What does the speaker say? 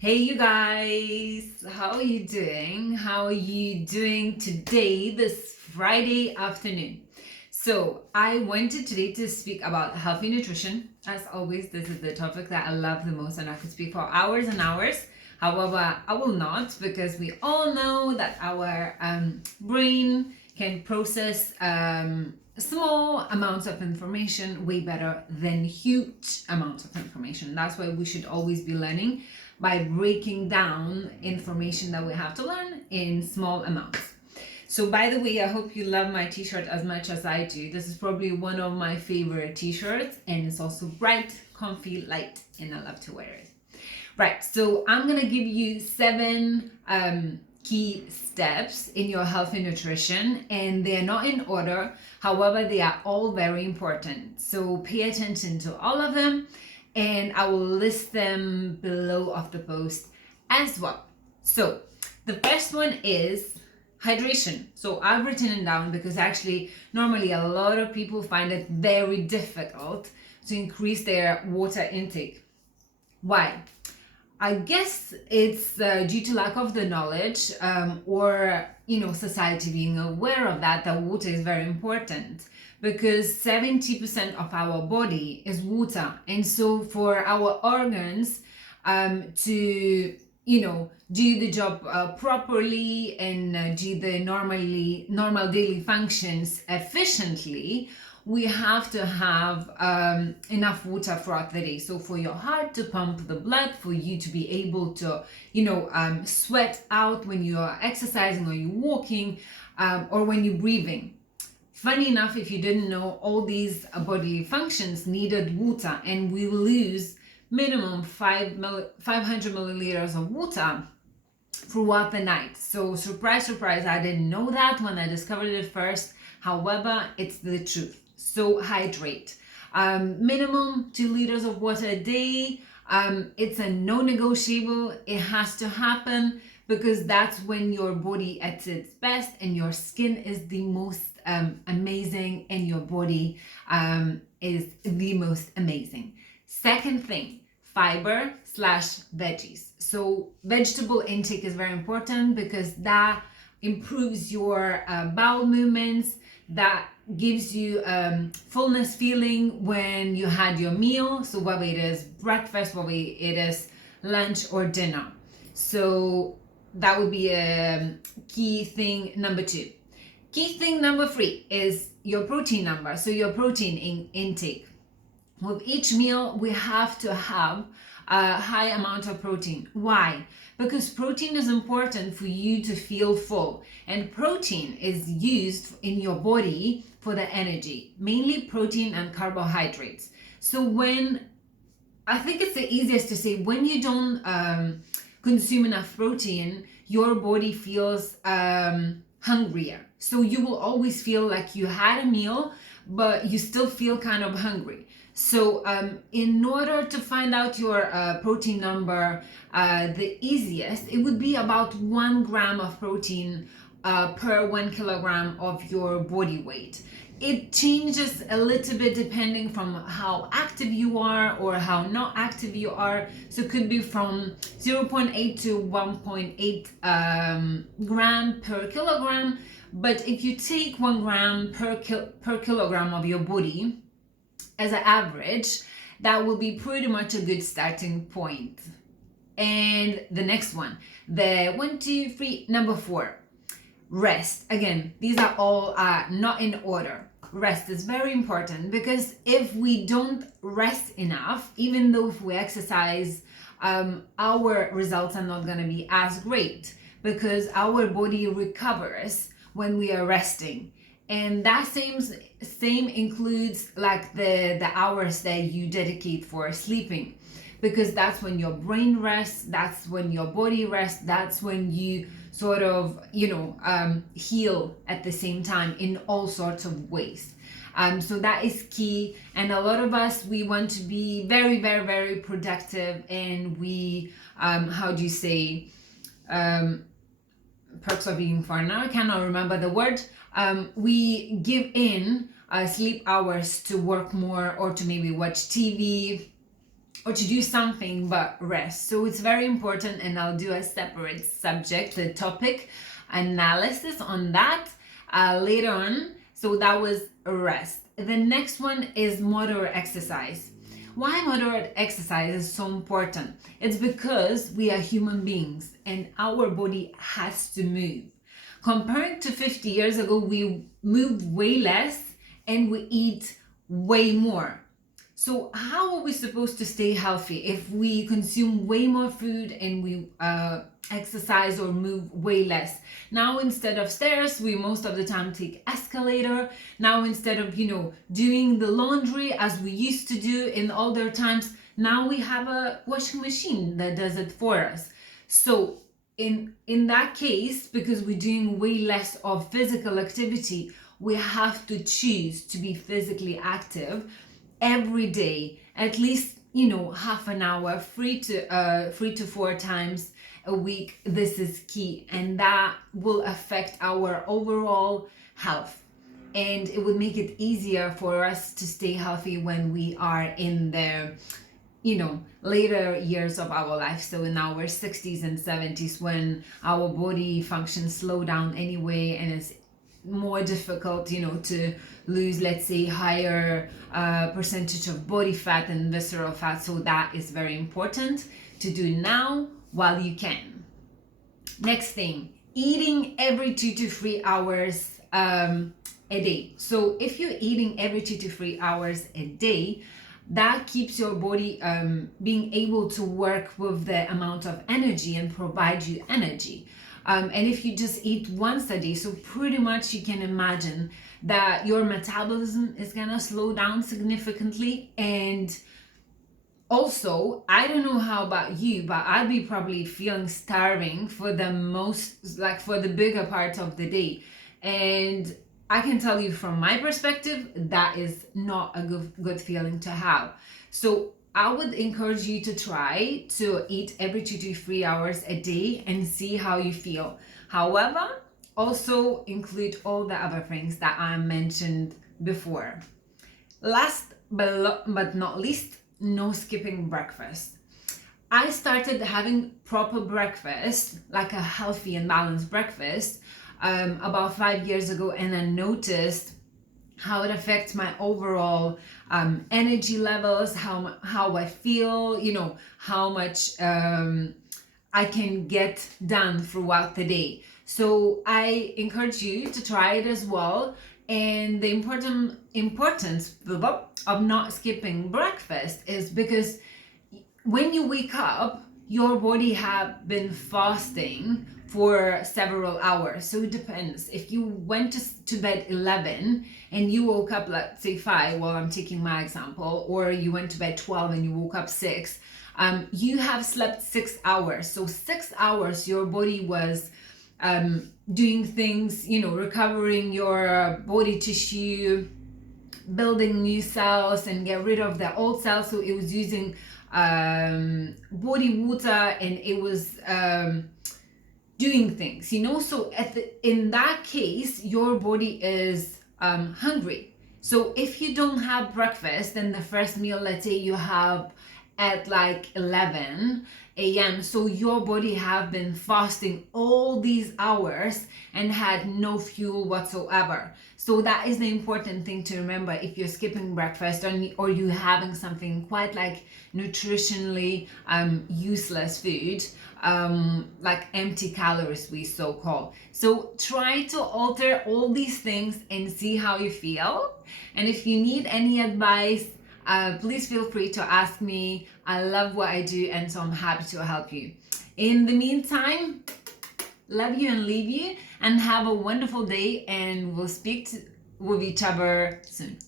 Hey you guys, how are you doing? How are you doing today, this Friday afternoon? So I wanted today to speak about healthy nutrition. As always, this is the topic that I love the most and I could speak for hours and hours. However, I will not, because we all know that our brain can process small amounts of information way better than huge amounts of information. That's why we should always be learning by breaking down information that we have to learn in small amounts. So by the way, I hope you love my t-shirt as much as I do. This is probably one of my favorite t-shirts, and it's also bright, comfy, light, and I love to wear it. Right, so I'm gonna give you 7 key steps in your healthy nutrition, and they're not in order. However, they are all very important. So pay attention to all of them, and I will list them below of the post as well. So the first one is hydration. So I've written it down because actually normally a lot of people find it very difficult to increase their water intake. Why? I guess it's due to lack of the knowledge, or society being aware of that water is very important, because 70% of our body is water, and so for our organs to do the job properly and do the normal daily functions efficiently, we have to have enough water throughout the day. So for your heart to pump the blood, for you to be able to sweat out when you are exercising or you're walking, or when you're breathing. Funny enough, if you didn't know, all these bodily functions needed water, and we lose minimum 500 milliliters of water throughout the night. So surprise, surprise, I didn't know that when I discovered it first. However, it's the truth. So hydrate. Minimum 2 liters of water a day. It's a non-negotiable. It has to happen, because that's when your body at its best and your skin is the most amazing, and your body is the most amazing. Second thing, fiber/veggies. So vegetable intake is very important, because that improves your bowel movements, that gives you fullness feeling when you had your meal. So whether it is breakfast, whether it is lunch or dinner. So that would be a key thing number 2. Key thing number 3 is your protein number. So your protein intake. With each meal, we have to have a high amount of protein. Why? Because protein is important for you to feel full, and protein is used in your body for the energy, mainly protein and carbohydrates. So I think it's the easiest to say, when you don't consume enough protein, your body feels hungrier. So you will always feel like you had a meal, but you still feel kind of hungry. So in order to find out your protein number, the easiest, it would be about 1 gram of protein per 1 kilogram of your body weight. It changes a little bit depending from how active you are or how not active you are. So it could be from 0.8 to 1.8 gram per kilogram. But if you take 1 gram per kilogram of your body as an average, that will be pretty much a good starting point. And the next one, number 4, rest. Again, these are all not in order. Rest is very important, because if we don't rest enough, even though if we exercise, our results are not going to be as great, because our body recovers when we are resting. And that same includes like the hours that you dedicate for sleeping, because that's when your brain rests, that's when your body rests, that's when you sort of heal at the same time in all sorts of ways. So that is key. And a lot of us, we want to be very, very, very productive, and we perks of being foreigner, I cannot remember the word. We give in sleep hours to work more, or to maybe watch TV, or to do something but rest. So it's very important, and I'll do a separate subject, the topic analysis on that later on. So that was rest. The next one is moderate exercise. Why moderate exercise is so important? It's because we are human beings and our body has to move. Compared to 50 years ago, we move way less and we eat way more. So how are we supposed to stay healthy if we consume way more food and we exercise or move way less? Now instead of stairs, we most of the time take escalator. Now instead of, doing the laundry as we used to do in older times, now we have a washing machine that does it for us. So in that case, because we're doing way less of physical activity, we have to choose to be physically active every day, at least half an hour, 3 to 4 times a week. This is key, and that will affect our overall health, and it would make it easier for us to stay healthy when we are in the later years of our life. So in our 60s and 70s, when our body functions slow down anyway, and it's more difficult to lose, let's say, higher percentage of body fat and visceral fat. So that is very important to do now while you can. Next thing, eating every 2 to 3 hours a day. So if you're eating every 2 to 3 hours a day, that keeps your body being able to work with the amount of energy and provide you energy. And if you just eat once a day, so pretty much you can imagine that your metabolism is gonna slow down significantly. And also, I don't know how about you, but I'd be probably feeling starving for the bigger part of the day. And I can tell you from my perspective, that is not a good feeling to have. So I would encourage you to try to eat every 2 to 3 hours a day and see how you feel. However, also include all the other things that I mentioned before. Last but not least, no skipping breakfast. I started having proper breakfast, like a healthy and balanced breakfast, about 5 years ago, and I noticed how it affects my overall energy levels, how I feel, how much I can get done throughout the day. So I encourage you to try it as well. And the importance of not skipping breakfast is because when you wake up, your body have been fasting for several hours. So it depends. If you went to bed 11 and you woke up, let's say 5, well, I'm taking my example, or you went to bed 12 and you woke up 6, you have slept 6 hours. So 6 hours your body was doing things, recovering your body tissue, building new cells and get rid of the old cells. So it was using body water, and it was doing things, so in that case your body is hungry. So if you don't have breakfast, then the first meal, let's say you have at like 11 a.m. So your body have been fasting all these hours and had no fuel whatsoever. So that is the important thing to remember if you're skipping breakfast, or you having something quite like nutritionally useless food, like empty calories we so call. So try to alter all these things and see how you feel. And if you need any advice, please feel free to ask me. I love what I do, and so I'm happy to help you. In the meantime, love you and leave you, and have a wonderful day, and we'll speak with each other soon.